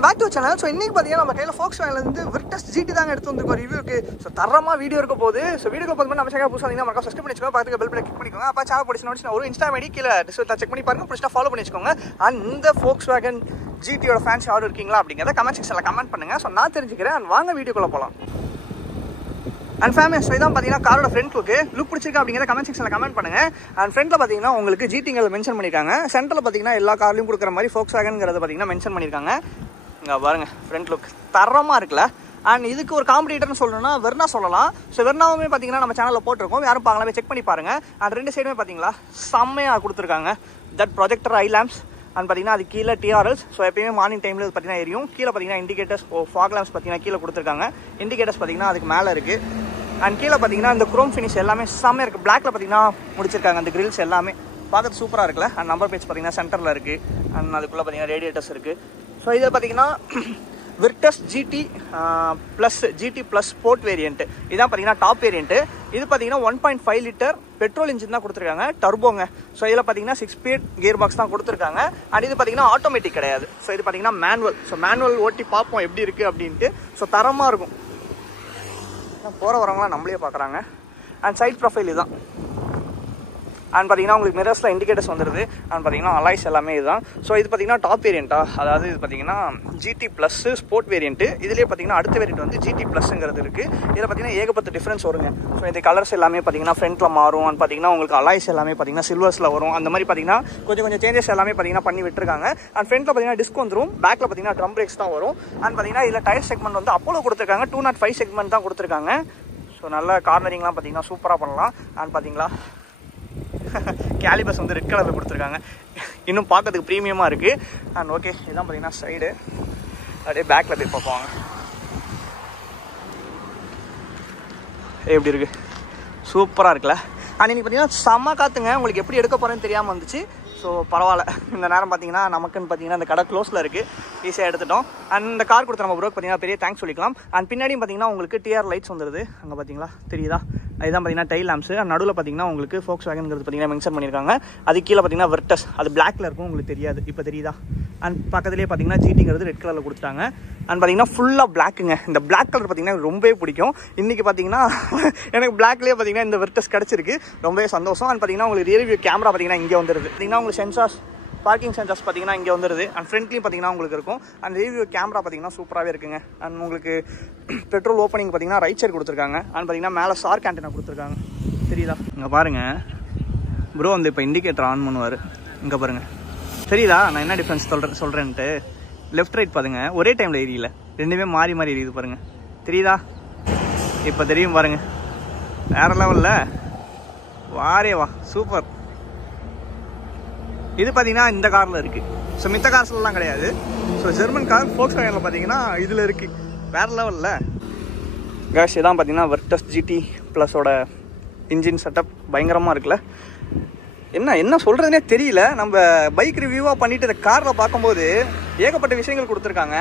Welcome back to channel. So இன்னைக்கு பார்த்தீங்கன்னா நம்ம கையில் Volkswagenலேருந்து Virtus GT தாங்க எடுத்து வந்துருக்கோம் ரிவ்யூக்கு. ஸோ தரமாக வீடியோ இருக்க போகுது. ஸோ வீடியோக்கு பார்த்து நம்ம சேனல் புதுசாக இருந்தீங்கன்னா மறக்காம சப்ஸ்கிரைப் பண்ணி வச்சுக்கோங்க, பார்த்துக்க பெல் பட்டன் கிளிக் பண்ணிக்கோங்க. அப்போ சேனல் பிடிச்சினா ஒரு இன்ஸ்டா ஐடி கீழே டிஸ்கிரிப்ஷனில் செக் பண்ணி பாருங்க, பிடிச்சா ஃபாலோ பண்ணி வச்சுக்கோங்க. அண்ட் இந்த Volkswagen GTயோட ஃபேன்ஸ் யாரும் இருக்கீங்களா அப்படிங்கிறத கமெண்ட் செக்ஷனில் கமெண்ட் பண்ணுங்க. ஸோ நான் தெரிஞ்சுக்கிறேன். அண்ட் வாங்க வீடியோக்குள்ளே போகலாம். அண்ட் ஃபேமிலி ஸோ இதான் பார்த்தீங்கன்னா காரோட ஃப்ரண்ட் லுக் பிடிச்சிருக்கா அப்படிங்கிறத கமெண்ட் செக்ஷனில் கமெண்ட் பண்ணுங்க. அண்ட் ஃப்ரண்ட்டில் பார்த்தீங்கன்னா உங்களுக்கு ஜிடிங்கிறத மென்ஷன் பண்ணியிருக்காங்க. சென்டரில் பார்த்தீங்கன்னா எல்லா கார்லையும் கொடுக்குற மாதிரி Volkswagenங்கிறத பார்த்தீங்கன்னா மென்ஷன் பண்ணியிருக்காங்க. இங்கே பாருங்க ஃப்ரண்ட் லுக் தரமாக இருக்குல்ல. அண்ட் இதுக்கு ஒரு காம்படிட்டர்னு சொல்லணும்னா வெர்னா சொல்லலாம். ஸோ வெர்னாவுமே பார்த்தீங்கன்னா நம்ம சேனலில் போட்டிருக்கோம், யாரும் பார்க்கலாமே செக் பண்ணி பாருங்க. அண்ட் ரெண்டு சைடுமே பார்த்தீங்களா செம்மையாக கொடுத்துருக்காங்க. That projector I lamps and பார்த்தீங்கன்னா அது கீழே டிஆர்எல்ஸ். ஸோ எப்பயுமே மார்னிங் டைமில் பார்த்தீங்கன்னா எரியும். கீழே பார்த்தீங்கன்னா இண்டிகேட்டர்ஸ் ஃபாக் லேம்ப்ஸ் பார்த்தீங்கன்னா கீழே கொடுத்துருக்காங்க. இண்டிகேட்டர்ஸ் பார்த்தீங்கன்னா அதுக்கு மேலே இருக்குது. அண்ட் கீழே பார்த்தீங்கன்னா இந்த குரோம் ஃபினிஷ் எல்லாமே செம்மையாக இருக்குது. பிளாக்ல பார்த்தீங்கன்னா முடிச்சிருக்காங்க. அந்த கிரில்ஸ் எல்லாமே பார்க்கறது சூப்பராக இருக்குல்ல. அண்ட் நம்பர் பேஜ் பார்த்தீங்கன்னா சென்டரில் இருக்குது. அண்ட் அதுக்குள்ளே பார்த்தீங்கன்னா ரேடியேட்டர்ஸ் இருக்குது. ஸோ இதை பார்த்தீங்கன்னா Virtus GT plus GT plus sport variant இதான் பார்த்தீங்கன்னா டாப் வேரியன்ட். இது பார்த்தீங்கன்னா 1.5 லிட்டர் பெட்ரோல் இன்ஜின் தான் கொடுத்துருக்காங்க, டர்போங்க. ஸோ இதில் பார்த்தீங்கன்னா 6 ஸ்பீட் கியர் பாக்ஸ் தான் கொடுத்துருக்காங்க. அண்ட் இது பார்த்தீங்கன்னா ஆட்டோமேட்டிக் கிடையாது. ஸோ இது பார்த்தீங்கன்னா மேனுவல். ஸோ மேனுவல் ஓட்டி பார்ப்போம் எப்படி இருக்குது அப்படின்ட்டு. ஸோ தரமாக இருக்கும். போகிற வரவங்களாம் நம்மளே பார்க்குறாங்க. அண்ட் சைட் ப்ரொஃபைல் இதுதான். அண்ட் பார்த்தீங்கன்னா உங்களுக்கு மிரர்ஸில் இண்டிகேட்டர்ஸ் வந்துடுது. அண்ட் பார்த்தீங்கன்னா அலாய்ஸ் எல்லாமே இதுதான். ஸோ இது பார்த்தீங்கன்னா டாப் வேரியண்ட்டா, அதாவது இது பார்த்தீங்கன்னா GT ப்ளஸ் ஸ்போர்ட் வேரியன்ட். இதுலேயே பார்த்தீங்கன்னா அடுத்த வேரியன்ட் வந்து GT ப்ளஸ்ங்கிறது இருக்குது. இதில் பார்த்தீங்கன்னா ஏகப்பட்ட டிஃப்ரென்ஸ் வருங்க. ஸோ இந்த கலர்ஸ் எல்லாமே பார்த்தீங்கன்னா ஃப்ரண்ட்டில் மாறும். அண்ட் பார்த்தீங்கன்னா உங்களுக்கு அலாய்ஸ் எல்லாமே பார்த்தீங்கன்னா சில்வர்ஸில் வரும். அந்த மாதிரி பார்த்தீங்கன்னா கொஞ்சம் சேஞ்சஸ் எல்லாமே பார்த்தீங்கன்னா பண்ணி விட்டுருக்காங்க. அண்ட் ஃப்ரண்ட்டில் பார்த்தீங்கன்னா டிஸ்க் வந்துடும். பேக்கில் பார்த்தீங்கன்னா ட்ரம் பிரேக்ஸ் தான் வரும். அண்ட் பார்த்தீங்கன்னா இதில் டயர் செக்மெண்ட் வந்து அப்போலோ கொடுத்துருக்காங்க. 205 செக்மெண்ட் தான் கொடுத்துருக்காங்க. ஸோ நல்ல கார்னரிங்லாம் பார்த்தீங்கன்னா சூப்பராக பண்ணலாம். அண்ட் பார்த்தீங்களா கேலிபஸ் வந்து ரெட் கலரில் கொடுத்துருக்காங்க. இன்னும் பார்க்கறதுக்கு ப்ரீமியமாக இருக்குது. அண்ட் ஓகே இதான் பார்த்தீங்கன்னா சைடு. அப்படியே பேக்கில் போய் பார்ப்பாங்க எப்படி இருக்குது. சூப்பராக இருக்குல்ல. அண்ட் இன்னைக்கு பார்த்தீங்கன்னா செம்ம காற்றுங்க. உங்களுக்கு எப்படி எடுக்க போகிறேன்னு தெரியாமல் வந்துச்சு. ஸோ பரவாயில்ல. இந்த நேரம் பார்த்தீங்கன்னா நமக்குன்னு பார்த்தீங்கன்னா அந்த கடை க்ளோஸில் இருக்குது, ஈஸியாக எடுத்துட்டோம். அண்ட் இந்த கார் கொடுத்த நம்ம ப்ரோக்கு பார்த்தீங்கன்னா பெரிய தேங்க்ஸ் சொல்லிக்கலாம். அண்ட் பின்னாடியும் பார்த்தீங்கன்னா உங்களுக்கு டிஆர் லைட்ஸ் வந்துடுது. அங்கே பார்த்தீங்களா தெரியுதா, அதுதான் பார்த்தீங்கன்னா டைல் லேம்ப்ஸ். அண்ட் நடுவில் பார்த்தீங்கன்னா உங்களுக்கு Volkswagenங்கிறது பார்த்தீங்கன்னா மென்ஷன் பண்ணியிருக்காங்க. அது கீழே பார்த்தீங்கன்னா Virtus, அது பிளாக்ல இருக்கும், உங்களுக்கு தெரியாது, இப்போ தெரியுதா. அண்ட் பக்கத்துலேயே பார்த்தீங்கன்னா GTங்கிறது ரெட் கலரில் கொடுத்துட்டாங்க. அண்ட் பார்த்தீங்கன்னா ஃபுல்லாக பிளாக்குங்க. இந்த பிளாக் கலர் பார்த்தீங்கன்னா ரொம்பவே பிடிக்கும். இன்றைக்கி பார்த்தீங்கன்னா எனக்கு பிளாக்லேயே பார்த்தீங்கன்னா இந்த Virtus கிடச்சிருக்கு, ரொம்பவே சந்தோஷம். அண்ட் பார்த்தீங்கன்னா உங்களுக்கு ரியர் வியூ கேமரா பார்த்தீங்கன்னா இங்கே வந்துடுது. பார்த்தீங்கன்னா உங்களுக்கு சென்சார்ஸ், பார்க்கிங் சென்சார்ஸ் பார்த்தீங்கன்னா இங்கே வந்துடுது. அண்ட் ஃப்ரண்ட்லேயும் பார்த்தீங்கன்னா உங்களுக்கு இருக்கும். அண்ட் ரிவ்யூ கேமரா பார்த்தீங்கன்னா சூப்பராகவே இருக்குங்க. அண்ட் உங்களுக்கு பெட்ரோல் ஓப்பனிங் பார்த்தீங்கன்னா ரைட் சைடு கொடுத்துருக்காங்க. அண்ட் பார்த்தீங்கன்னா மேலே சார்க் ஆண்டனா கொடுத்துருக்காங்க, தெரியுதா. இங்கே பாருங்கள் ப்ரோ வந்து இப்போ இண்டிகேட்டர் ஆன் பண்ணுவார். இங்கே பாருங்கள் தெரியுதா நான் என்ன டிஃப்ரென்ஸ் சொல்கிறேன்ட்டு. லெஃப்ட் ரைட் பாருங்க, ஒரே டைமில் எரியல, ரெண்டுமே மாறி மாறி எரியுது பாருங்கள், தெரியுதா. இப்போ தெரியும் பாருங்கள், வேறு லெவலில் வாரே வா சூப்பர். இது பார்த்தீங்கன்னா இந்த காரில் இருக்குது. ஸோ மித்த கார்ஸ்லாம் கிடையாது. ஸோ ஜெர்மன் கார் Volkswagenல பார்த்தீங்கன்னா இதில் இருக்குது, வேறு லெவலில். கேஷ் இதான் பார்த்தீங்கன்னா Virtus GT ப்ளஸோட இன்ஜின் செட்டப் பயங்கரமாக இருக்குல்ல. என்ன சொல்கிறதுனே தெரியல. நம்ம பைக் ரிவ்யூவாக பண்ணிவிட்டு இந்த காரில் பார்க்கும்போது ஏகப்பட்ட விஷயங்கள் கொடுத்துருக்காங்க.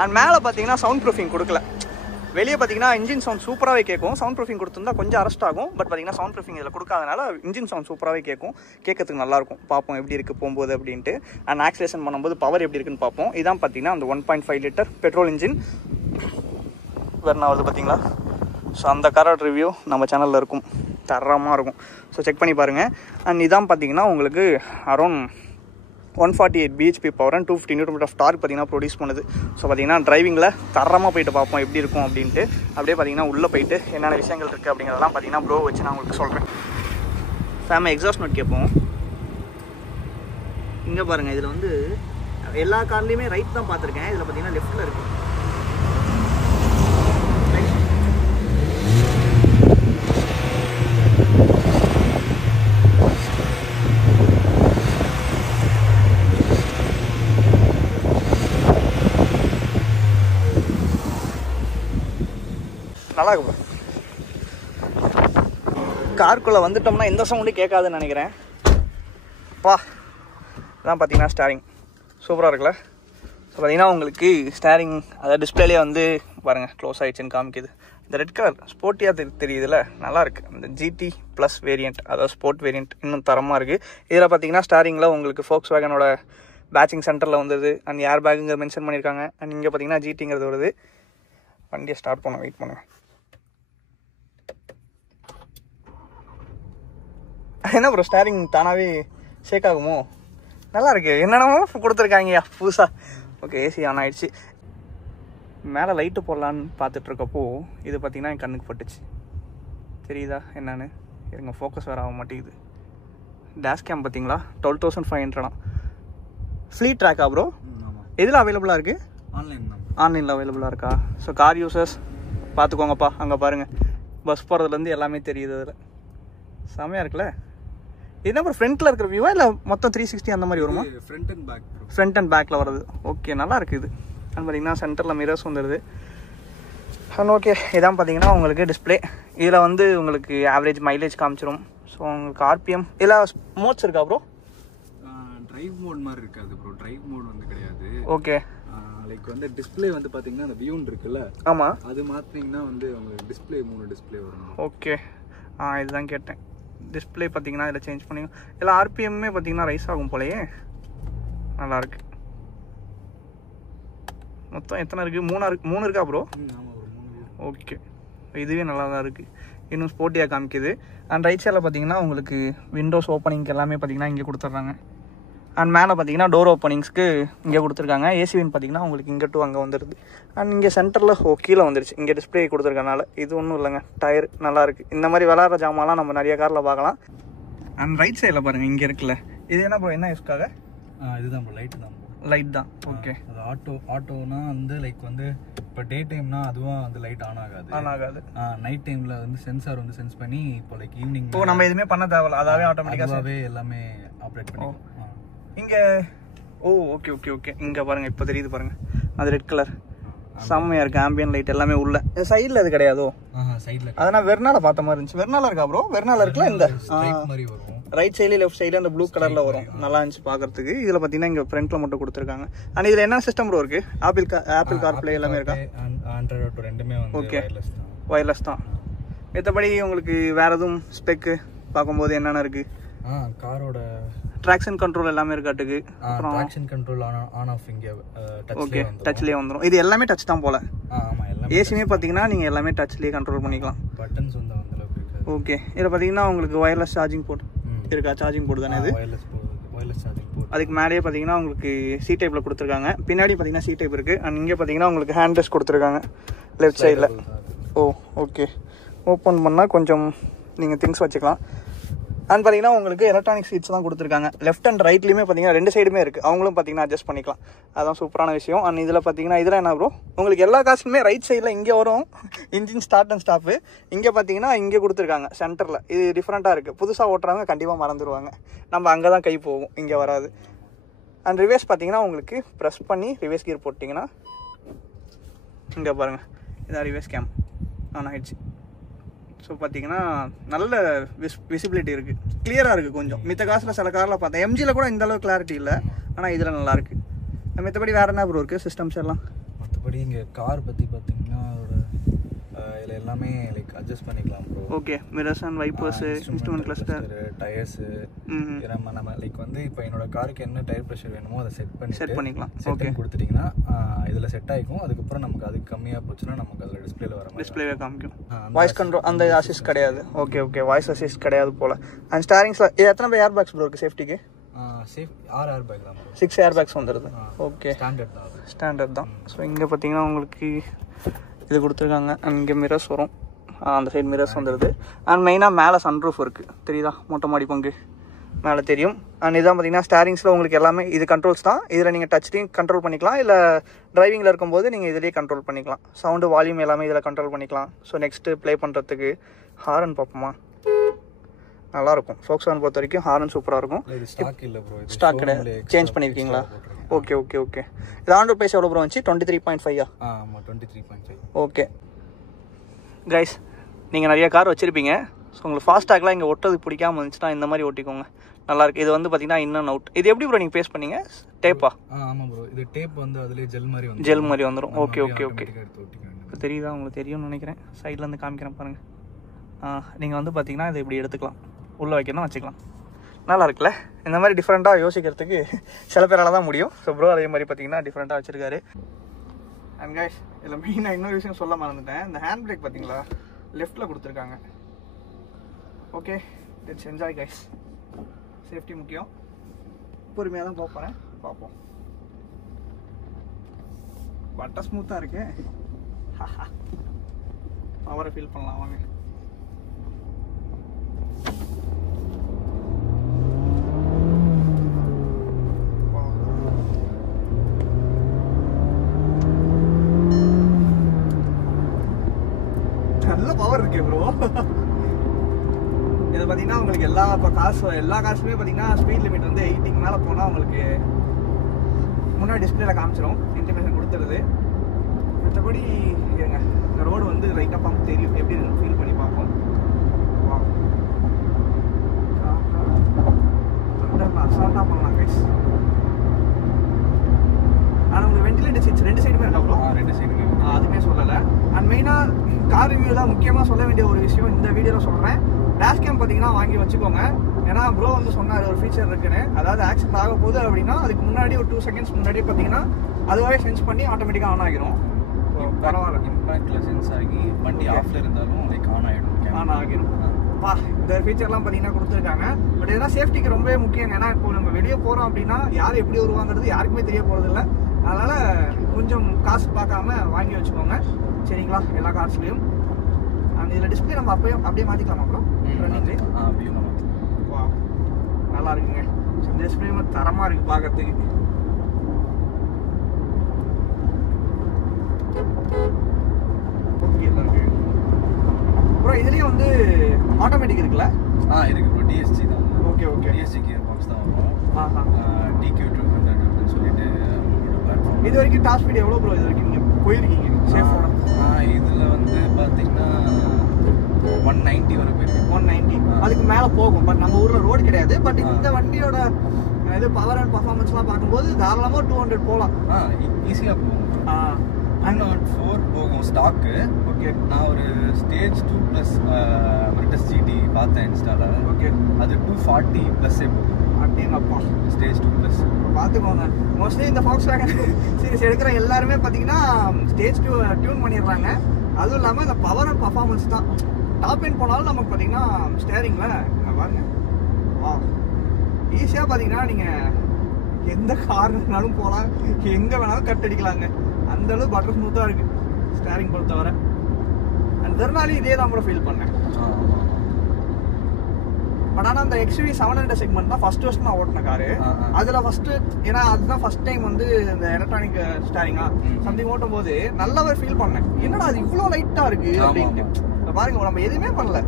அண்ட் மேலே பார்த்தீங்கன்னா சவுண்ட் ப்ரூஃபிங் கொடுக்கல. வெளியே பார்த்தீங்கன்னா இன்ஜின் சவுண்ட் சூப்பராகவே கேட்கும். சவுண்ட் ப்ரூஃபிங் கொடுத்துருந்தா கொஞ்சம் அரெஸ்ட் ஆகும். பட் பார்த்தீங்கன்னா சவுண்ட் ப்ரூஃபிங் இதில் கொடுக்காதனால இன்ஜின் சவுண்ட் சூப்பராகவே கேட்கும். கேட்கறதுக்கு நல்லாயிருக்கும். பார்ப்போம் எப்படி இருக்குது போகும்போது அப்படின்ட்டு. அண்ட் ஆக்சிலேஷன் பண்ணும்போது பவர் எப்படி இருக்குன்னு பார்ப்போம். இதான் பார்த்தீங்கன்னா அந்த 1.5 லிட்டர் பெட்ரோல் இன்ஜின் வேறு வருது பார்த்தீங்களா. ஸோ அந்த காரோட ரிவ்யூ நம்ம சேனலில் இருக்கும், தரமாக இருக்கும். ஸோ செக் பண்ணி பாருங்கள். அண்ட் இதான் பார்த்தீங்கன்னா உங்களுக்கு around 148 bhp power and 250 Nm of torque பார்த்தீங்கன்னா ப்ரொடியூஸ் பண்ணுது. ஸோ பார்த்தீங்கன்னா டிரைவிங்கில் தரமாக போயிட்டு பார்ப்போம் எப்படி இருக்கும் அப்படின்ட்டு. அப்படியே பார்த்தீங்கன்னா உள்ளே போயிட்டு என்னென்ன விஷயங்கள் இருக்குது அப்படிங்கிறதெல்லாம் பார்த்தீங்கன்னா ப்ரோ வச்சு நான் உங்களுக்கு சொல்கிறேன். ஃபேமிலி எக்ஸாஸ்ட் நோட் கேட்போம். இங்கே பாருங்கள், இதில் வந்து எல்லா கார்லேயுமே ரைட் தான் பார்த்துருக்கேன். இதில் பார்த்தீங்கன்னா லெஃப்ட்டில் இருக்குது. நல்லா இருக்கு. காருக்குள்ளே வந்துட்டோம்னா எந்த சவுண்டும் கேட்காதுன்னு நினைக்கிறேன். பா அதான் பார்த்தீங்கன்னா ஸ்டேரிங் சூப்பராக இருக்குல்ல. ஸோ பார்த்தீங்கன்னா உங்களுக்கு ஸ்டேரிங் அதாவது டிஸ்பிளேலேயே வந்து பாருங்கள் க்ளோஸ் ஆகிடுச்சுன்னு காமிக்குது. இந்த ரெட் கலர் ஸ்போர்ட்டியாக தெரியுதுல்ல, நல்லாயிருக்கு. இந்த GT ப்ளஸ் வேரியண்ட், அதாவது ஸ்போர்ட் வேரியண்ட் இன்னும் தரமாக இருக்குது. இதில் பார்த்தீங்கன்னா ஸ்டேரிங்கில் உங்களுக்கு Volkswagenோட பேட்சிங் சென்டரில் வந்துடுது. அண்ட் ஏர் பேக்குங்க மென்ஷன் பண்ணியிருக்காங்க. அண்ட் இங்கே பார்த்தீங்கன்னா ஜிடிங்கிறது வருது. வண்டியை ஸ்டார்ட் பண்ண வெயிட் பண்ணுங்கள். என்ன ப்ரோ ஸ்டேரிங் தானாகவே ஷேக் ஆகுமோ? நல்லா இருக்குது. என்னென்னமோ கொடுத்துருக்காங்கய்யா புதுசாக. ஓகே, ஏசி ஆன் ஆகிடுச்சு. மேலே லைட்டு போடலான்னு பார்த்துட்ருக்கப்போ இது பார்த்திங்கன்னா என் கண்ணுக்கு பட்டுச்சு. தெரியுதா என்னன்னு? இருங்க, ஃபோக்கஸ் வேறு ஆக மாட்டேங்குது. டேஷ் கேம் பார்த்தீங்களா? 12,500 ஃப்ளீட் ட்ராக்கா ப்ரோ? எதில் அவைலபிளாக இருக்குது? ஆன்லைனில் அவைலபிளாக இருக்கா? ஸோ கார் யூசர்ஸ் பார்த்துக்கோங்கப்பா. அங்கே பாருங்கள், பஸ் போகிறதுலேருந்து எல்லாமே தெரியுது. அதில் செமையாக இருக்குல்ல? என்ன ப்ரோ ஃப்ரண்ட்டில் இருக்கிற வியூவா இல்லை மொத்தம் 360 அந்த மாதிரி வருமா? ஃப்ரண்ட் அண்ட் பேக்கில் வருது. ஓகே, நல்லா இருக்குது இது. அண்ட் பார்த்தீங்கன்னா சென்டரில் மிரர்ஸ் வந்துடுது. அண்ட் ஓகே, இதான் பார்த்தீங்கன்னா உங்களுக்கு டிஸ்பிளே. இதில் வந்து உங்களுக்கு ஆவரேஜ் மைலேஜ் காமிச்சிடும். ஸோ உங்களுக்கு ஆர்பிஎம் இதில் மோட்ஸ் இருக்கா ப்ரோ? டிரைவ் மோட் மாதிரி இருக்காது ப்ரோ. டிரைவ் மோட் வந்து கிடையாது. ஓகே, லைக் வந்து டிஸ்பிளே வந்து பார்த்தீங்கன்னா அந்த வியூன் இருக்குல்ல, ஆமாம், அது மாற்றினீங்கன்னா வந்து உங்களுக்கு டிஸ்பிளே 3 டிஸ்பிளே வரும். ஓகே, இதுதான் கேட்டேன். டிஸ்பிளே பார்த்தீங்கன்னா இதில் சேஞ்ச் பண்ணி எல்லாம் ஆர்பிஎம்மே பார்த்தீங்கன்னா ரைஸ் ஆகும் போலயே. நல்லாயிருக்கு. மொத்தம் எத்தனை இருக்குது? 3 இருக்கா ப்ரோ? ஓகே, இதுவே நல்லா தான் இருக்குது. இன்னும் ஸ்போர்ட்டியாக காமிக்குது. அண்ட் ரைட் சைடில் பார்த்தீங்கன்னா உங்களுக்கு விண்டோஸ் ஓப்பனிங்க்கு எல்லாமே பார்த்தீங்கன்னா இங்கே கொடுத்துட்றாங்க. அண்ட் மேலே பார்த்தீங்கன்னா டோர் ஓப்பனிங்ஸ்க்கு இங்கே கொடுத்துருக்காங்க. ஏசி வின் பார்த்தீங்கன்னா உங்களுக்கு இங்கே டு அங்கே வந்துடுது. அண்ட் இங்கே சென்டரில் கீழே வந்துருச்சு. இங்கே டிஸ்பிளே கொடுத்துருக்கனால இது ஒன்றும் இல்லைங்க. டயர் நல்லாயிருக்கு. இந்த மாதிரி விளாட்ற ஜாமான்லாம் நம்ம நிறைய காரில் பார்க்கலாம். அண்ட் ரைட் சைடில் பாருங்கள், இங்கே இருக்குல்ல, இது என்ன ப்ரோ? என்ன யூஸ்க்காக? இதுதான் ப்ரோ, லைட்டு தான். லைட் தான். ஓகே, அது ஆட்டோனா வந்து லைக் வந்து இப்போ டே டைம்னா அதுவும் வந்து லைட் ஆன் ஆகாது. நைட் டைமில் வந்து சென்சார் வந்து சென்ஸ் பண்ணி இப்போ லைக் ஈவினிங் நம்ம எதுவுமே பண்ண தேவையில்ல, அதாவே ஆட்டோமேட்டிக்காகவே எல்லாமே ஆப்ரேட் பண்ணி. இங்கே ஓகே ஓகே ஓகே, இங்கே பாருங்கள், இப்போ தெரியுது பாருங்கள், அது ரெட் கலர் செம்மையாக இருக்குது. ஆம்பியன் லைட் எல்லாமே உள்ள. சைடில் அது கிடையாதோ? சைடில் அதனால் வெர்னால பார்த்த மாதிரி இருந்துச்சு. வெர்னால இருக்கா ப்ரோ? வெர்னால இருக்குல்ல, இந்த மாதிரி வரும் ரைட் சைட்ல லெஃப்ட் சைட்ல அந்த ப்ளூ கலர்ல வரும். நல்லா இருந்துச்சு பாக்குறதுக்கு. இதுல பாத்தீங்கன்னா இங்க ஃப்ரண்ட்ல மட்டும் கொடுத்துருக்காங்க. அண்ட் இதுல என்ன சிஸ்டம் ப்ரோ இருக்கு? ஆப்பிள் கார்ப்ளே எல்லாமே இருக்கா? ஆண்ட்ராய்டு ஆட்டோ ரெண்டுமே வந்து ஓகே, வயர்லெஸ் தான். மத்தபடி உங்களுக்கு வேற எதுவும் ஸ்பெக் பார்க்கும்போது என்னென்ன இருக்கு? காரோட ட்ராக்ஷன் கண்ட்ரோல் எல்லாமே இருக்காட்டுக்கு. அப்புறம் ட்ராக்ஷன் கண்ட்ரோல் ஆன் ஆஃப் இங்க டச்லயே வந்துரும். இது எல்லாமே டச் தான் போல. ஆமா, எல்லாமே. ஏசிமே பாத்தீங்கன்னா நீங்க எல்லாமே டச்லயே கண்ட்ரோல் பண்ணிக்கலாம். பட்டன்ஸ் வந்து அந்த அளவுக்கு இருக்காது. ஓகே, இதுல பாத்தீங்கன்னா உங்களுக்கு வயர்லெஸ் சார்ஜிங் போர்ட் இருக்கா? சார்ஜிங் போர்ட் தானே இது? Wireless charging port. அதுக்கு மேலேயே பாத்தீங்கன்னா உங்களுக்கு சி டைப்ல கொடுத்துருக்காங்க. பின்னாடி பாத்தீங்கன்னா சி டைப் இருக்கு. அண்ட் இங்க பாத்தீங்கன்னா உங்களுக்கு ஹேண்ட் ரெஸ்ட் கொடுத்துருக்காங்க லெஃப்ட் சைட்ல. ஓகே, ஓப்பன் பண்ணா கொஞ்சம் நீங்க திங்ஸ் வச்சுக்கலாம். அண்ட் பார்த்தீங்கன்னா உங்களுக்கு எலக்ட்ரானிக் சீட்ஸ் தான் கொடுத்துருக்காங்க. லெஃப்ட் அண்ட் ரைட்லையுமே பார்த்தீங்கன்னா 2 சைடுமே இருக்குது. அவங்களும் பார்த்தீங்கன்னா அட்ஜஸ்ட் பண்ணிக்கலாம். அதான் சூப்பரான விஷயம். அண்ட் இதில் பார்த்தீங்கன்னா இதில் என்ன ப்ரோ உங்களுக்கு எல்லா காசுமே ரைட் சைடில் இங்கே வரும். இன்ஜின் ஸ்டார்ட் அண்ட் ஸ்டாப்பு இங்கே பார்த்தீங்கன்னா இங்கே கொடுத்துருக்காங்க சென்டரில். இது டிஃப்ரெண்ட்டாக இருக்குது. புதுசாக ஓட்டுறவங்க கண்டிப்பாக மறந்துடுவாங்க. நம்ம அங்கே தான் கை போகும், இங்கே வராது. அண்ட் ரிவேர்ஸ் பார்த்தீங்கன்னா உங்களுக்கு ப்ரெஸ் பண்ணி ரிவேர்ஸ் கியர் போட்டிங்கன்னா இங்கே பாருங்கள், இதான் ரிவேர்ஸ் கேம் ஆன் ஆகிடுச்சு. ஸோ பார்த்தீங்கன்னா நல்ல விசிபிலிட்டி இருக்குது, கிளியராக இருக்குது. கொஞ்சம் மித்த காசில் சில காரில் பார்த்தேன், எம்ஜியில் கூட இந்த அளவுக்கு கிளாரிட்டி இல்லை, ஆனால் இதில் நல்லாயிருக்கு. மற்றபடி வேறு என்ன ப்ரோ இருக்குது சிஸ்டம்ஸ் எல்லாம்? மற்றபடி இங்கே கார் பற்றி பார்த்தீங்கன்னா அதோட இதில் எல்லாமே லைக் அட்ஜஸ்ட் பண்ணிக்கலாம் bro. Okay, mirrors and wipers, instrument cluster, tyres, நம்ம லைக் வந்து இப்போ என்னோட காருக்கு என்ன டயர் ப்ரெஷர் வேணுமோ அதை செட் பண்ணிக்கலாம். ஓகே, கொடுத்துட்டிங்கன்னா இதில் செட் ஆகிக்கும். அதுக்கப்புறம் நமக்கு அதுக்கு கம்மியாக போச்சுன்னா நமக்கு அதில் டிஸ்பிளேல வர டிஸ்பிளேவே காமிக்கும். வாய்ஸ் கண்ட்ரோல் அந்த அசிஸ்ட் கிடையாது. ஓகே ஓகே, வாய்ஸ் அசிஸ்ட் கிடையாது போல். அண்ட் ஸ்டாரிங்ஸில் எத்தனை ஏர் பேக்ஸ் ப்ரோ இருக்குது சேஃப்டிக்கு? 6 ஏர் பேக் தான். 6 ஏர் பேக்ஸ் வந்துடுது. ஓகே, ஸ்டாண்டர்ட் தான். ஸோ இங்கே பார்த்தீங்கன்னா உங்களுக்கு இது கொடுத்துருக்காங்க. அண்ட் இங்கே மிரர்ஸ் வரும், அந்த சைடு மிரர்ஸ் வந்துடுது. அண்ட் மெயினாக மேலே சன்ரூஃப் இருக்குது, தெரியுதா? மொட்டை மாடி பங்கு மேலே தெரியும். அண்ட் இதான் பார்த்தீங்கன்னா ஸ்டாரிங்ஸில் உங்களுக்கு எல்லாமே இது கண்ட்ரோல்ஸ் தான். இதில் நீங்கள் டச்லையும் கண்ட்ரோல் பண்ணிக்கலாம், இல்லை டிரைவிங்கில் இருக்கும்போது நீங்கள் இதிலேயே கண்ட்ரோல் பண்ணிக்கலாம். சவுண்டு வால்யூம் எல்லாமே இதில் கண்ட்ரோல் பண்ணிக்கலாம். ஸோ நெக்ஸ்ட்டு ப்ளே பண்ணுறதுக்கு ஹாரன் பார்ப்போமா? நல்லாயிருக்கும். ஃபோக்ஸ்வாகன் பொறுத்த வரைக்கும் ஹாரன் சூப்பராக இருக்கும். ஸ்டாக் கிடையாது, சேஞ்ச் பண்ணியிருக்கீங்களா? Okay okay okay. இது ஆன் ப்ரைஸ் எவ்வளோ ப்ரோ வந்துச்சு? 23.5. ஆமாம், 23.5. ஓகே கைஸ், நீங்கள் நிறைய கார் வச்சுருப்பீங்க. ஸோ உங்களுக்கு ஃபாஸ்டாக்லாம் இங்கே ஒட்டுறது பிடிக்காமல் இருந்துச்சுன்னா இந்த மாதிரி ஓட்டிக்கோங்க, நல்லாயிருக்கு. இது வந்து பார்த்தீங்கன்னா இன் அண்ட் அவுட். இது எப்படி ப்ரோ நீங்கள் பேஸ் பண்ணீங்க? டேப்பா? ஆமாம் ப்ரோ, இது டேப் வந்து அதிலே ஜெல் மாதிரி வந்துடும். ஓகே ஓகே ஓகே, இப்போ தெரியுதா? உங்களுக்கு தெரியும்னு நினைக்கிறேன். சைட்லேருந்து காமிக்கிறேன் பாருங்கள். நீங்கள் வந்து பார்த்தீங்கன்னா இதை இப்படி எடுத்துக்கலாம், உள்ளே வைக்கணும் வச்சுக்கலாம். நல்லா இருக்குல்ல? இந்த மாதிரி டிஃப்ரெண்ட்டாக யோசிக்கிறதுக்கு சில பேரால் தான் முடியும். ஸோ ப்ரோ அதே மாதிரி பார்த்தீங்கன்னா டிஃப்ரெண்ட்டாக வச்சுருக்காரு. அண்ட் கைஸ் இதில் மெயினாக இன்னொரு விஷயம் சொல்ல மறந்துட்டேன். இந்த ஹேண்ட் பிரேக் பார்த்தீங்களா, லெஃப்ட்டில் கொடுத்துருக்காங்க. Okay, let's enjoy guys. Safety முக்கியம். பொறுமையாக தான் போகிறேன், பார்ப்போம். பட்டர் ஸ்மூத்தாக இருக்கு. பவரை ஃபீல் பண்ணலாம் வாங்க. நல்ல பவர் இருக்கு ப்ரோ. இதை பார்த்தீங்கன்னா உங்களுக்கு எல்லா காசுமே பார்த்தீங்கன்னா ஸ்பீட் லிமிட் வந்து 80க்கு மேலே போனால் உங்களுக்கு முன்னாடி டிஸ்பிளேல காமிச்சிடும், இன்டிமேஷன் கொடுத்துருது. மற்றபடி இருங்க, இந்த ரோடு வந்து லைட்டாக பம்ப் தெரியும், எப்படி இருக்குன்னு ஃபீல் பண்ணி பார்ப்போம். அசால்ட்டாக பண்ணலாம் கைஸ். ஆனால் உங்களுக்கு வென்டிலேட்டர் சீட்ஸ் 2 சைடுமே இருக்கா ப்ரோ? 2 சைடுமே. அதுவுமே சொல்லலை. அண்ட் மெயினாக கார் ரிவ்யூ தான் முக்கியமாக சொல்ல வேண்டிய ஒரு விஷயம் இந்த வீடியோவில் சொல்கிறேன். டேஷ் கேம் பார்த்தீங்கன்னா வாங்கி வச்சுக்கோங்க. ஏன்னா ப்ரோ வந்து சொன்னார் ஒரு ஃபீச்சர் இருக்குன்னு, அதாவது ஆக்சிடென்ட் ஆக போகுது அப்படின்னா அதுக்கு முன்னாடி ஒரு 2 செகண்ட்ஸ் முன்னாடியே பார்த்தீங்கன்னா அதுவாகவே சென்ஸ் பண்ணி ஆட்டோமேட்டிக்காக ஆன் ஆகிரும். பரவாயில்ல, இம்பாக்டில் சென்ஸ் ஆகி வண்டி ஆஃப்ல இருந்தாலும் லைக் ஆன் ஆகிடும். இந்த ஃபீச்சர்லாம் பார்த்தீங்கன்னா கொடுத்துருக்காங்க. பட் இதெல்லாம் சேஃப்டிக்கு ரொம்பவே முக்கியம். ஏன்னா இப்போ நம்ம வெளியே போகிறோம் அப்படின்னா யார் எப்படி வருவாங்கிறது யாருக்குமே தெரிய போகிறதில்ல. அதனால் கொஞ்சம் காசு பார்க்காம வாங்கி வச்சுக்கோங்க, சரிங்களா? எல்லா காசுலையும். அந்த இதில் டிஸ்பிளே நம்ம அப்படியே மாற்றிக்கலாமா ப்ரோ? வா, நல்லா இருக்குங்க. இந்த டிஸ்பிளே தரமாக இருக்குது பார்க்கறதுக்கு. ஓகே, நல்லா இருக்கு. அப்புறம் இதுலேயும் வந்து ஆட்டோமேட்டிக் இருக்குல்ல? இருக்கு ப்ரோ. டிஎஸ்ஜி தான். Okay okay, TSG gear box தான் வரும். DQ200 அப்படின்னு சொல்லிட்டு பிளாட்ஃபார்ம். இது வரைக்கும் டாப் ஸ்பீட் எவ்வளோ ப்ரோ இது வரைக்கும் நீங்கள் போயிருக்கீங்க சேஃபோட? இதில் வந்து பார்த்தீங்கன்னா 190 வரை போயிருக்கு. 190 அதுக்கு மேலே போகும். பட் நம்ம ஊரில் ரோடு கிடையாது. பட் இந்த வண்டியோட இது பவர் அண்ட் பர்ஃபார்மன்ஸ்லாம் பார்க்கும்போது தாராளமாக 200 போகலாம். ஈஸியாக போகும். 204 போகும் ஸ்டாக்கு. ஓகே, நான் ஒரு ஸ்டேஜ் 2+ விர்டஸ் ஜிடி பார்த்தேன் இன்ஸ்டாவில். ஓகே, அது 240 ப்ளஸ்ஸே போகும். அப்படிங்கப்பா, ஸ்டேஜ் 2+ பார்த்துக்கோங்க. மோஸ்ட்லி இந்த Volkswagen சீரிஸ் எடுக்கிற எல்லாருமே பார்த்தீங்கன்னா ஸ்டேஜ் 2 டியூன் பண்ணிடுறாங்க. அதுவும் இல்லாமல் இந்த பவர் அண்ட் பர்ஃபார்மன்ஸ் தான். டாப் எண்ட் போனாலும் நமக்கு பார்த்தீங்கன்னா ஸ்டேரிங்கில் பாருங்க, வா, ஈஸியாக பார்த்தீங்கன்னா நீங்கள் எந்த கார்னாலும் போகலாம், எங்கே வேணாலும் கட் அடிக்கலாங்க. அந்தளவு பட்டர் ஸ்மூத்தாக இருக்குது ஸ்டேரிங் பொறுத்தவரை. அண்ட் திருநாளி இதே தான் கூட ஃபீல் பண்ணேன். பட் ஆனால் அந்த XUV 700 செக்மெண்ட் தான் ஃபர்ஸ்ட் நான் ஓட்டின காரு. அதில் ஃபஸ்ட்டு, ஏன்னா அதுதான் ஃபர்ஸ்ட் டைம் வந்து இந்த எலக்ட்ரானிக் ஸ்டேரிங்கா சம்திங் ஓட்டும் போது நல்லாவே ஃபீல் பண்ணேன். என்னடா அது இவ்வளோ லைட்டாக இருக்குது அப்படின்ட்டு. பாருங்க, நம்ம எதுவுமே பண்ணல,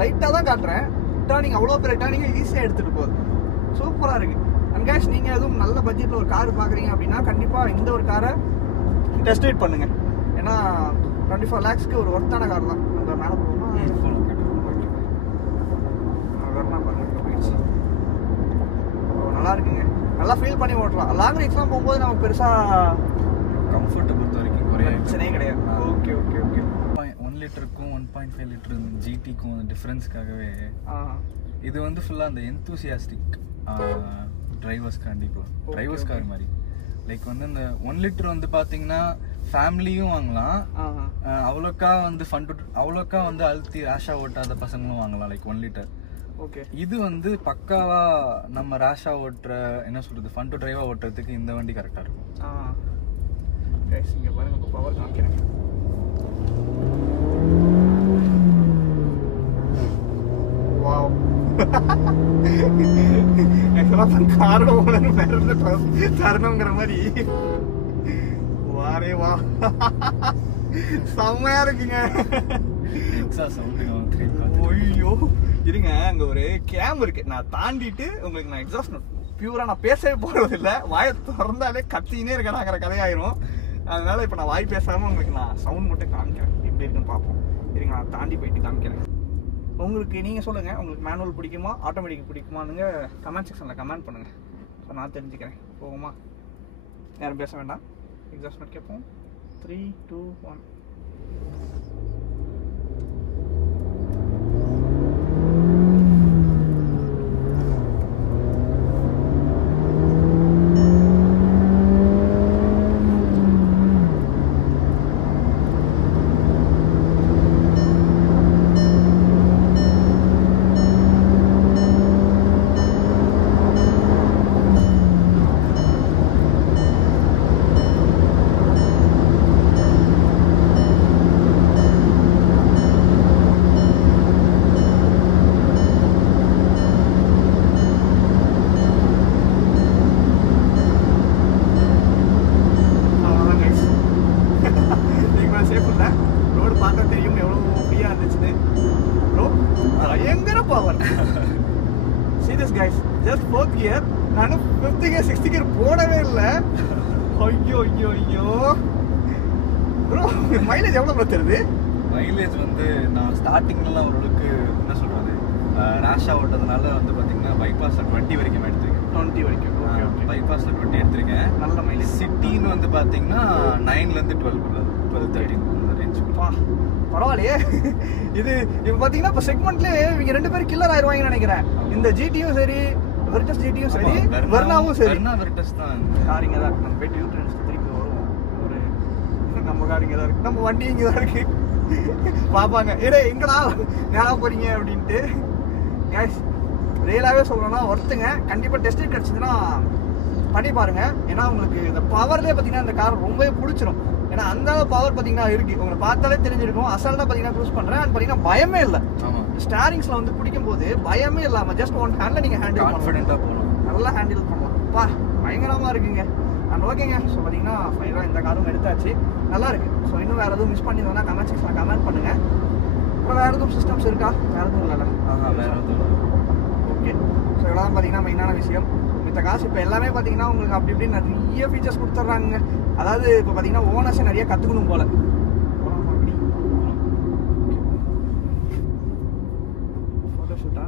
லைட்டாக தான் காட்டுறேன். டேர்னிங் அவ்வளோ பெரிய டேர்னிங் ஈஸியாக எடுத்துகிட்டு போகுது. சூப்பராக இருக்குது. அண்ட் கேஷ், நீங்கள் எதுவும் நல்ல பட்ஜெட்டில் ஒரு கார் பார்க்குறீங்க அப்படின்னா கண்டிப்பாக இந்த ஒரு காரை டெஸ்ட் ரைட் பண்ணுங்கள். ஏன்னா 24 lakhsக்கு ஒரு ஒர்த்தான கார் தான். நம்ம மேலே போகணும்னா நல்லா இருக்குங்க, நல்லா ஃபீல் பண்ணி ஓட்டலாம். லாங் ரைட்ஸ்லாம் போகும்போது நமக்கு பெருசாக கம்ஃபர்ட்டை பொறுத்த வரைக்கும் பிரச்சனையே கிடையாது. Okay okay okay. 1 லிட்டருக்கும் 1.5 லிட்டர் ஜிடிக்கும் டிஃப்ரென்ஸ்க்காகவே இது வந்து ஃபுல்லாக அந்த எந்தூசியாஸ்டிக் டிரைவர்ஸ்க்காண்டி ப்ரோ. டிரைவர்ஸ் கார் மாதிரி லைக் வந்து இந்த 1 லிட்டர் வந்து பார்த்தீங்கன்னா ஃபேமிலியும் வாங்கலாம், அவ்வளோக்கா வந்து அவ்வளோக்கா வந்து அழுத்தி ரேஷாக ஓட்டாத பசங்களும் வாங்கலாம் லைக் 1 லிட்டர். ஓகே, இது வந்து பக்காவா நம்ம ரேஷா ஓட்டுற, என்ன சொல்றது, ஃபன் டு டிரைவா ஓட்டுறதுக்கு இந்த வண்டி கரெக்டா இருக்கும். கைஸ் இங்க பாருங்க, இப்போ பவர் காமிக்கிறேன். வாவ், காரோட ஓனர் தரணுங்கிற மாதிரி. வாரே வா, செம்மையா இருக்குங்க. ஐயோ இருங்க, அங்க ஒரு கேம் இருக்கு, நான் தாண்டிட்டு உங்களுக்கு நான் எக்ஸாஸ்ட் பியூரா நான் பேசவே போறது இல்லை. வாயை திறந்தாலே கத்தினே இருக்கேனாங்கிற கதையாயிரும். அதனால இப்ப நான் வாய் பேசாம உங்களுக்கு நான் சவுண்ட் மட்டும் காமிக்கிறேன், எப்படி இருக்குன்னு பார்ப்போம். இருங்க, நான் தாண்டி போயிட்டு காமிக்கிறேன். உங்களுக்கு நீங்க சொல்லுங்க, உங்களுக்கு மேனுவல் பிடிக்குமா ஆட்டோமேட்டிக் பிடிக்குமானுங்க கமெண்ட் செக்ஷன்ல கமெண்ட் பண்ணுங்க. ஸோ நான் தெரிஞ்சுக்கிறேன். போகுமா, யாரும் பேச வேண்டாம், எக்ஸாஸ்ட் கேட்போம். 3, 2, 1. கியர். நான் 5th கியர் 6th கியர் போடவே இல்லை. ஐயோ ஐயோ ஐயோ ப்ரோ, மைலேஜ் எவ்வளோ ப்ரோ தருது? மைலேஜ் வந்து நான் ஸ்டார்டிங்லாம் ஓரளவுக்கு என்ன சொல்கிறது, ரேஷாக ஓட்டதுனால வந்து பார்த்தீங்கன்னா பைபாஸில் 20 வரைக்கும் எடுத்திருக்கேன். 20 வரைக்கும். Okay okay. பைபாஸில் 20 எடுத்திருக்கேன். நல்ல மைலேஜ். சிட்டின்னு வந்து பார்த்தீங்கன்னா 9லேருந்து 12 அந்த ரேஞ்சுக்குள்ளா. பரவாயில்லையே. இது இப்போ பார்த்தீங்கன்னா இப்போ செக்மெண்ட்லேயே இவங்க 2 பேரும் கில்லர் ஆயிடுவாங்கன்னு நினைக்கிறேன். இந்த ஜிடியும் சரி, வெர்டஸ் ஜிடியும் சரி, வெர்னாவும் சரி. வெர்டஸ் தான் காரிங்க தான் இருக்கு. நம்ம போயிட்டு யூட்ரன்ஸ் திருப்பி வருவோம். ஒரு நம்ம காரிங்க தான் இருக்கு, நம்ம வண்டி இங்கே தான் இருக்கு. பார்ப்பாங்க, ஏடே எங்கடா நேராக போறீங்க அப்படின்ட்டு. கேஸ் ரியலாகவே சொல்கிறோன்னா ஒருத்துங்க கண்டிப்பாக டெஸ்ட் கிடச்சிதுன்னா பண்ணி பாருங்க. ஏன்னா உங்களுக்கு இந்த பவர்லேயே பார்த்தீங்கன்னா இந்த கார் ரொம்பவே பிடிச்சிரும். ஏன்னா அந்த பவர் பார்த்தீங்கன்னா இருக்கு, உங்களை பார்த்தாலே தெரிஞ்சிருக்கும். அசால்ட்டாக பார்த்தீங்கன்னா க்ரூஸ் பண்ணுறேன். அது பார்த்தீங்கன்னா பயமே இல்லை. ஸ்டாரிங்ஸில் வந்து பிடிக்கும் போது பயமே இல்லாமல் ஜஸ்ட் ஒன் ஹேண்டில் நீங்கள் ஹேண்டில் கான்ஃபிடென்ட்டாக போகணும், நல்லா ஹேண்டில் பண்ணலாம். பா பயங்கரமாக இருக்குங்க. அண்ட் ஓகேங்க. ஸோ பார்த்தீங்கன்னா ஃபைனலாக இந்த காரும் எடுத்தாச்சு, நல்லா இருக்கு. ஸோ இன்னும் வேறு எதுவும் மிஸ் பண்ணியிருந்தோம்னா கமெண்ட் செக்ஷனில் கமெண்ட் பண்ணுங்க. அப்புறம் வேறு எதுவும் சிஸ்டம்ஸ் இருக்கா? வேறு எதுவும் இல்லைல்ல? வேறு எதுவும். ஓகே. ஸோ இதெல்லாம் பார்த்தீங்கன்னா மெயினான விஷயம். மித்த காசு இப்போ எல்லாமே பார்த்தீங்கன்னா உங்களுக்கு அப்படி இப்படி நிறைய ஃபீச்சர்ஸ் கொடுத்துட்றாங்க. அதாவது இப்போ பார்த்தீங்கன்னா ஓனர்ஸை நிறைய கற்றுக்கணும் போல. ஃபோட்டோஷூட்டா?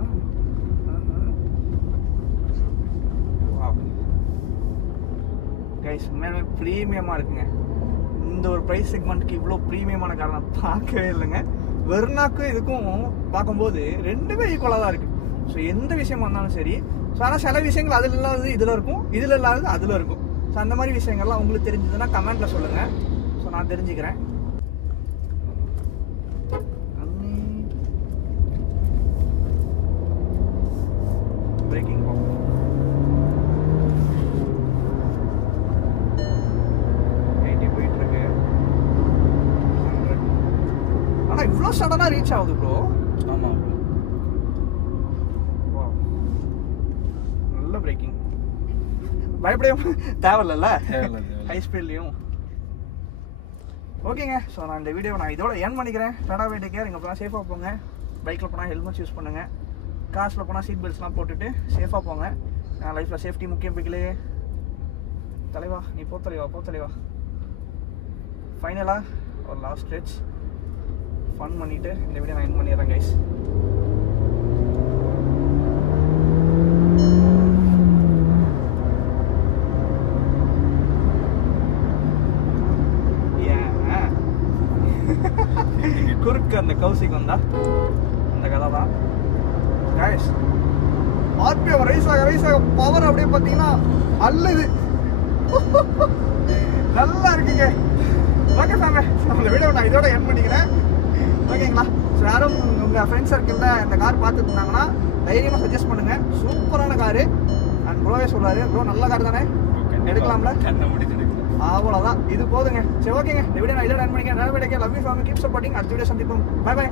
கைஸ் உண்மையாலுமே ப்ரீமியமாக இருக்குங்க. இந்த ஒரு ப்ரைஸ் செக்மெண்ட்டுக்கு இவ்வளோ ப்ரீமியமான காரணம் பார்க்கவே இல்லைங்க. வெர்னாக்கும் இதுக்கும் பார்க்கும்போது ரெண்டுமே ஈக்குவலாக தான் இருக்குது. ஸோ எந்த விஷயமா இருந்தாலும் சரி. ஸோ ஆனால் சில விஷயங்கள் அதில் இல்லாதது இதில் இருக்கும், இதில் இல்லாதது அதில் இருக்கும். ஸோ அந்த மாதிரி விஷயங்கள்லாம் உங்களுக்கு தெரிஞ்சதுன்னா கமெண்ட்டில் சொல்லுங்கள். ஸோ நான் தெரிஞ்சுக்கிறேன். பிரேக்கிங் போயிட்டுருக்கு. ஆனால் இவ்வளோ சடனாக ரீச் ஆகுது ப்ரோ. ஆமாம், நல்ல பிரேக்கிங். பயப்பட தேவையில்ல ஹை ஸ்பீட்லேயும். ஓகேங்க. ஸோ நான் இந்த வீடியோ நான் இதோட என் பண்ணிக்கிறேன். Tata bye take care. இங்கே போனால் சேஃபாக போங்க. பைக்கில் போனால் ஹெல்மெட் யூஸ் பண்ணுங்கள். காசில் போனால் சீட் பெல்ட்ஸ்லாம் போட்டுட்டு சேஃபாக போங்க. நான் லைஃப்பில் சேஃப்டி முக்கியம். பிக்கிலே தலைவா, நீ போ தலைவா. ஃபைனலாக ஒரு லாஸ்ட் ஸ்ட்ரெச் ஃபன் பண்ணிவிட்டு இந்த வீடியோ நான் என் பண்ணிடுறேன் கைஸ். குறுக்கு அந்த கௌசிக்கு வந்தா அந்த கதை தான் கைஸ். ஆர்பிஎம் ரைஸ் ஆக பவர் அப்படியே பார்த்தீங்கன்னா அல்லது நல்லா இருக்குங்க. ஓகே சாமி, அந்த வீடியோ நான் இதோட என் பண்ணிக்கிறேன். ஓகேங்களா? ஸோ யாரும் உங்கள் ஃப்ரெண்ட்ஸ் சர்க்கிளில் இந்த கார் பார்த்துட்டு இருந்தாங்கன்னா தைரியமாக சஜஸ்ட் பண்ணுங்கள். சூப்பரான காரு. அண்ட் ப்ரோவே சொல்கிறாரு, ப்ரோ நல்ல கார் தானே, எடுக்கலாம்ல? அவ்வளோதான், இது போதுங்க. சரி ஓகேங்க, இந்த வீடியோ நான் இதோட என் பண்ணிக்கிறேன். நல்ல video. Love you fam, keep supporting. அடுத்த வீடியோ சந்திப்போம். Bye by.